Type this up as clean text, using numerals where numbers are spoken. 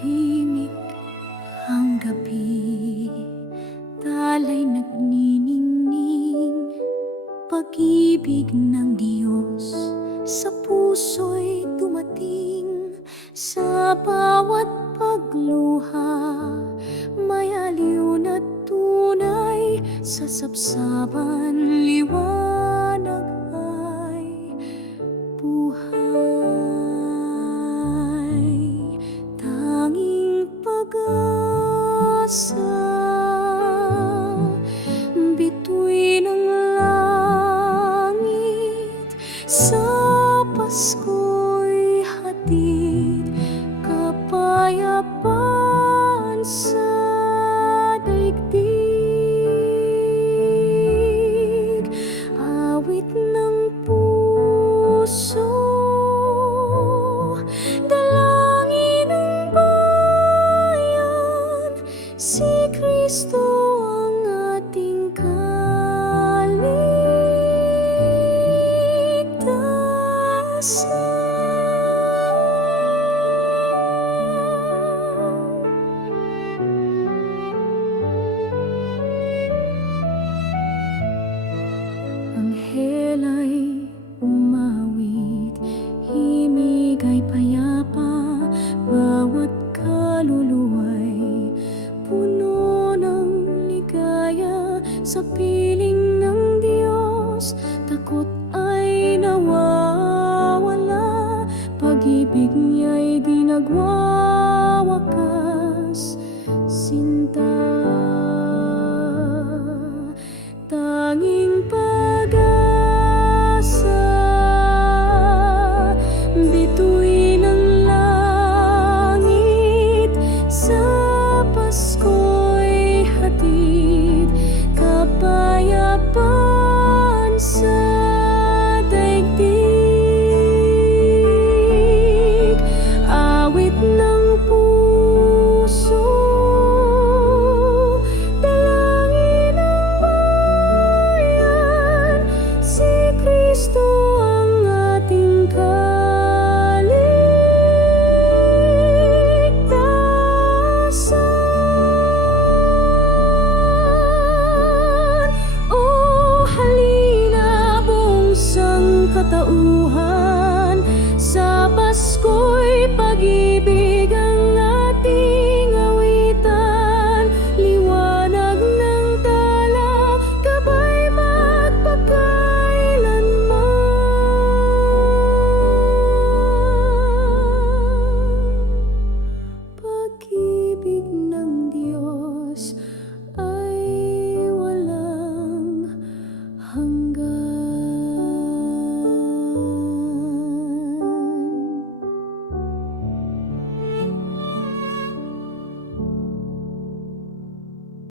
Tahimik ang gabi, tala'y nagniningning. Pag-ibig ng Diyos sa puso'y dumating. Sa bawat pagluha, may aliw na tunay. Sa sabsaban, liwanag ay buhay. Tanging pag-asa, bituin ng langit. Sa Pasko'y hatid kapayapaan sa daigdig. Awit ng puso, dalangin ng bayan. Si Kristo ang ating kaligtasan. Anghel ay umawit, himig ay payapa. Bawat kaluluwa'y puno ng ligaya. Sa piling ng Diyos, takot ay nawawala. Pag-ibig niya'y di nagwawala.